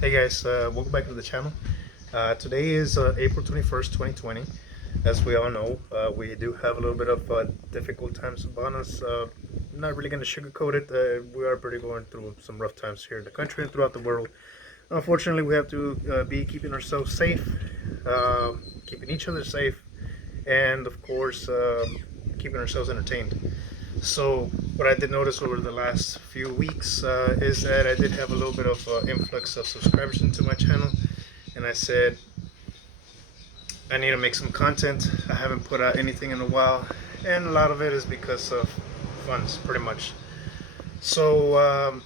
Hey guys, welcome back to the channel. Today is April 21st, 2020. As we all know, we do have a little bit of difficult times upon us. I'm not really going to sugarcoat it. We are pretty going through some rough times here in the country and throughout the world. Unfortunately, we have to be keeping ourselves safe, keeping each other safe, and of course, keeping ourselves entertained. So what I did notice over the last few weeks is that I did have a little bit of influx of subscribers into my channel, and I said I need to make some content. I haven't put out anything in a while, and a lot of it is because of funds, pretty much. So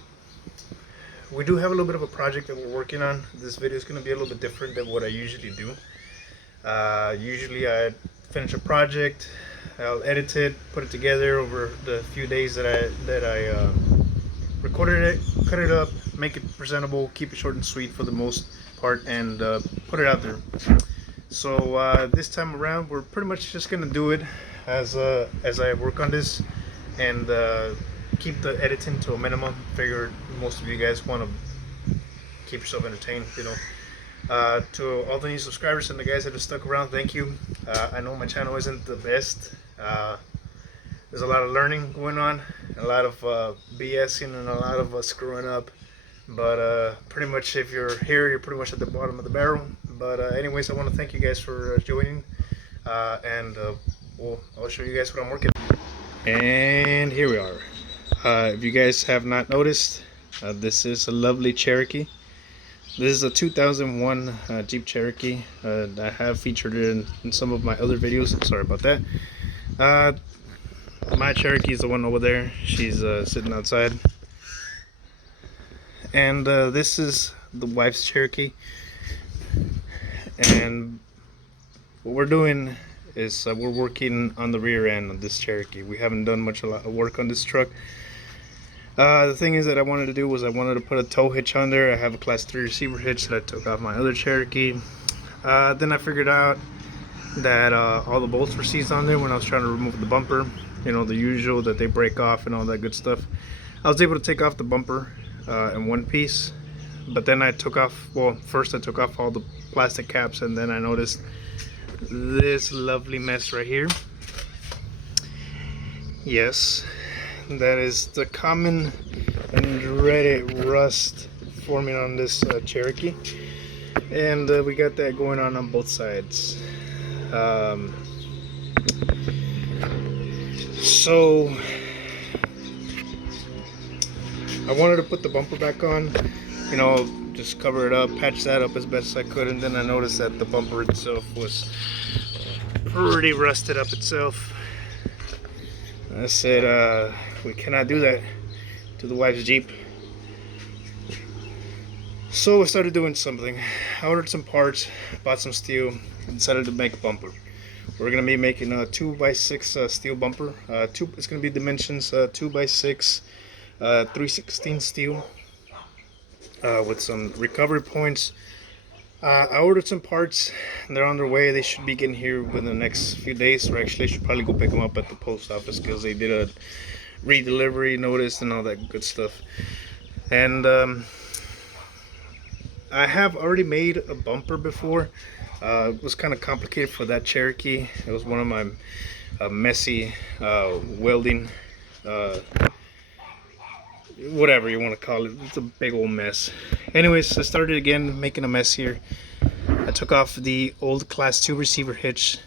we do have a little bit of a project that we're working on. This video is going to be a little bit different than what I usually do. Usually I finish a project, I'll edit it, put it together over the few days that I recorded it, cut it up, make it presentable, keep it short and sweet for the most part, and put it out there. So this time around, we're pretty much just gonna do it as I work on this and keep the editing to a minimum. Figure most of you guys want to keep yourself entertained, you know. To all the new subscribers and the guys that have stuck around, thank you. I know my channel isn't the best. There's a lot of learning going on, a lot of BSing, and a lot of screwing up. But pretty much, if you're here, you're pretty much at the bottom of the barrel. But anyways, I want to thank you guys for joining, and I'll show you guys what I'm working on. And here we are. If you guys have not noticed, this is a lovely Cherokee. This is a 2001 Jeep Cherokee. I have featured it in some of my other videos. Sorry about that. My Cherokee is the one over there. She's sitting outside. And this is the wife's Cherokee. And what we're doing is we're working on the rear end of this Cherokee. We haven't done a lot of work on this truck. The thing is that I wanted to do was I wanted to put a tow hitch on there. I have a class 3 receiver hitch that I took off my other Cherokee. Then I figured out that all the bolts were seized on there when I was trying to remove the bumper. You know, the usual that they break off and all that good stuff. I was able to take off the bumper in one piece, but then I took off, well, first I took off all the plastic caps, and then I noticed this lovely mess right here. Yes, that is the common and dreaded rust forming on this Cherokee, and we got that going on both sides. So I wanted to put the bumper back on, you know, just cover it up, patch that up as best as I could, and then I noticed that the bumper itself was pretty rusted up itself. I said, we cannot do that to the wife's Jeep. So I started doing something. I ordered some parts, bought some steel, and decided to make a bumper. We're going to be making a 2x6 steel bumper. It's going to be dimensions 2x6, 3/16 steel, with some recovery points. I ordered some parts, and they're on their way. They should be getting here within the next few days, or actually I should probably go pick them up at the post office because they did a re-delivery notice and all that good stuff. And I have already made a bumper before. It was kind of complicated for that Cherokee. It was one of my messy welding, whatever you want to call it. It's a big old mess. Anyways, I started again making a mess here. I took off the old class 2 receiver hitch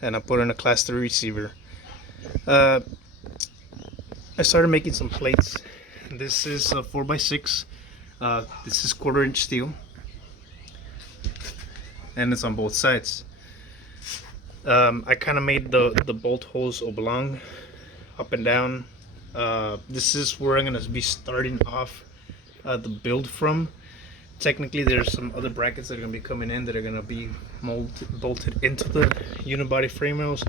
and I put in a class 3 receiver. I started making some plates. This is a 4x6. This is 1/4 inch steel, and it's on both sides. I kind of made the bolt holes oblong, up and down. This is where I'm going to be starting off the build from. Technically, there's some other brackets that are going to be coming in that are going to be bolted into the unibody frame rails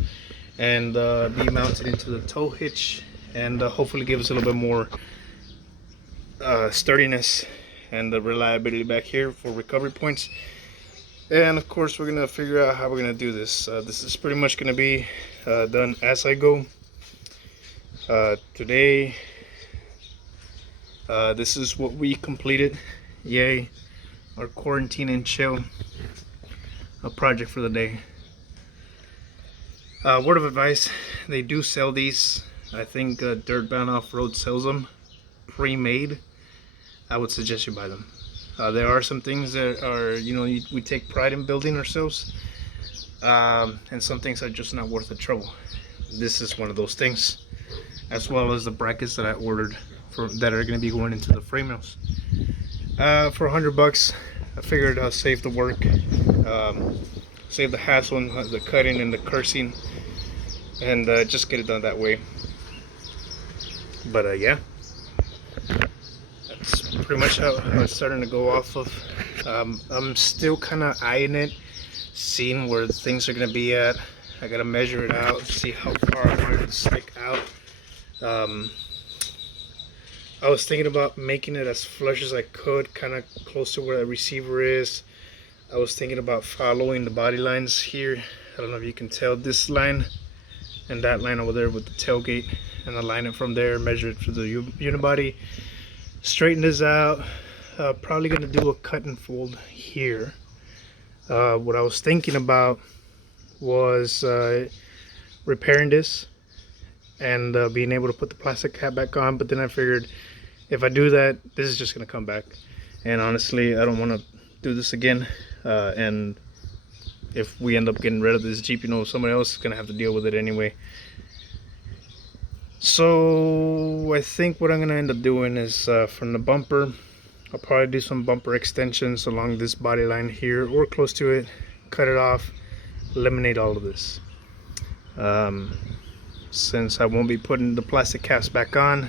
and be mounted into the tow hitch, and hopefully give us a little bit more sturdiness and the reliability back here for recovery points. And of course, we're going to figure out how we're going to do this. This is pretty much going to be done as I go. Today, this is what we completed. Yay. our quarantine and chill project for the day. Word of advice, they do sell these. I think Dirtbound Off-Road sells them pre-made. I would suggest you buy them. There are some things that are, we take pride in building ourselves, and some things are just not worth the trouble. This is one of those things, as well as the brackets that I ordered that are going to be going into the frame rails. For $100, I figured I'll save the work, save the hassle and the cutting and the cursing, and just get it done that way. But yeah, that's pretty much how it's starting to go off of. I'm still kind of eyeing it, seeing where things are going to be at. I gotta measure it out, see how far I want it to stick out. I was thinking about making it as flush as I could, kind of close to where the receiver is. I was thinking about following the body lines here. I don't know if you can tell, this line and that line over there with the tailgate, and align it from there, measure it to the unibody, straighten this out. Probably gonna do a cut and fold here. What I was thinking about was repairing this and being able to put the plastic cap back on, but then I figured if I do that, this is just gonna come back, and honestly I don't want to do this again, and if we end up getting rid of this Jeep, somebody else is gonna have to deal with it anyway. So I think what I'm gonna end up doing is from the bumper, I'll probably do some bumper extensions along this body line here or close to it, cut it off, eliminate all of this. Since I won't be putting the plastic caps back on,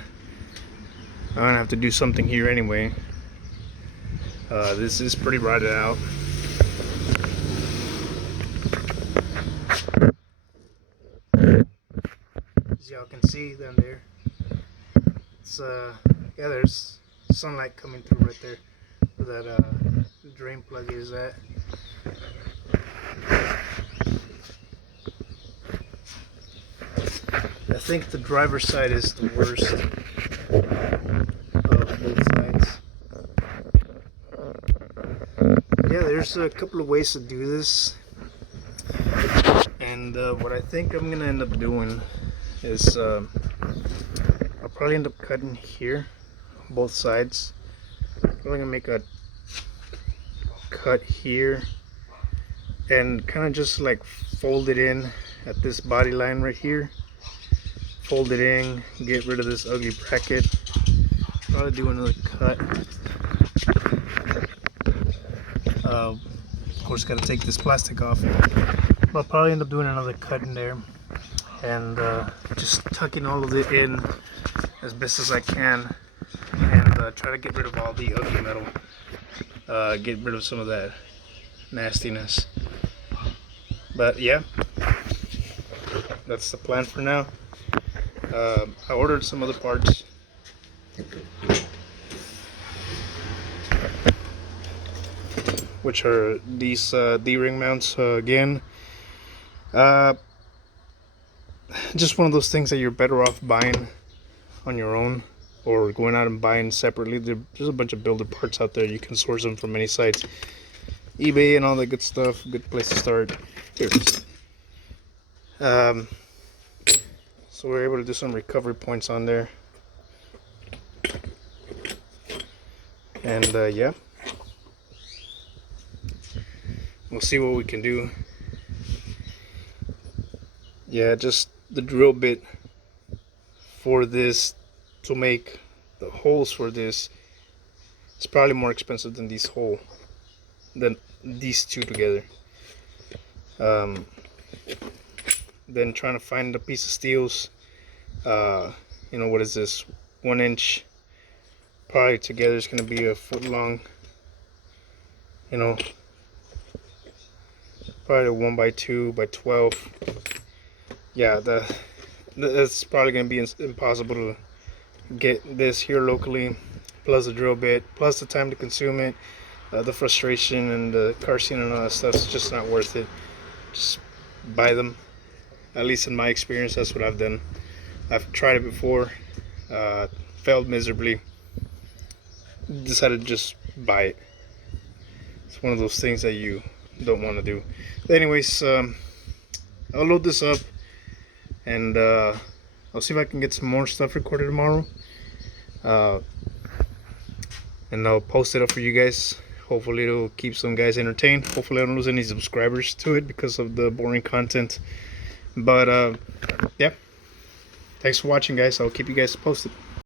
I'm gonna have to do something here anyway. This is pretty rotted out. As y'all can see down there, it's yeah, there's sunlight coming through right there where that drain plug is at. I think the driver's side is the worst of both sides. Yeah, there's a couple of ways to do this, and what I think I'm gonna end up doing is I'll probably end up cutting here on both sides. I'm gonna make a cut here and kind of just like fold it in at this body line right here. Fold it in, get rid of this ugly bracket. Probably do another cut. Of course, gotta take this plastic off. But I'll probably end up doing another cut in there, and just tucking all of it in as best as I can, and try to get rid of all the ugly metal. Get rid of some of that nastiness. But yeah, that's the plan for now. I ordered some other parts. Which are these D-ring mounts again. Just one of those things that you're better off buying on your own or going out and buying separately. There's a bunch of builder parts out there. You can source them from many sites. eBay and all that good stuff. Good place to start. Here it is. So we're able to do some recovery points on there. And yeah, we'll see what we can do. Yeah, just the drill bit for this to make the holes for this is probably more expensive than these two together. Then trying to find a piece of steels, what is this, 1 inch, probably together is going to be a foot long, probably a 1x2 by 12. Yeah, that's probably going to be impossible to get this here locally, plus the drill bit, plus the time to consume it, the frustration and the car scene and all that stuff. It's just not worth it. Just buy them. At least in my experience, that's what I've done. I've tried it before, failed miserably, decided to just buy it. It's one of those things that you don't want to do. But anyways, I'll load this up, and I'll see if I can get some more stuff recorded tomorrow, and I'll post it up for you guys. Hopefully it'll keep some guys entertained. Hopefully I don't lose any subscribers to it because of the boring content. But yeah, thanks for watching, guys. I'll keep you guys posted.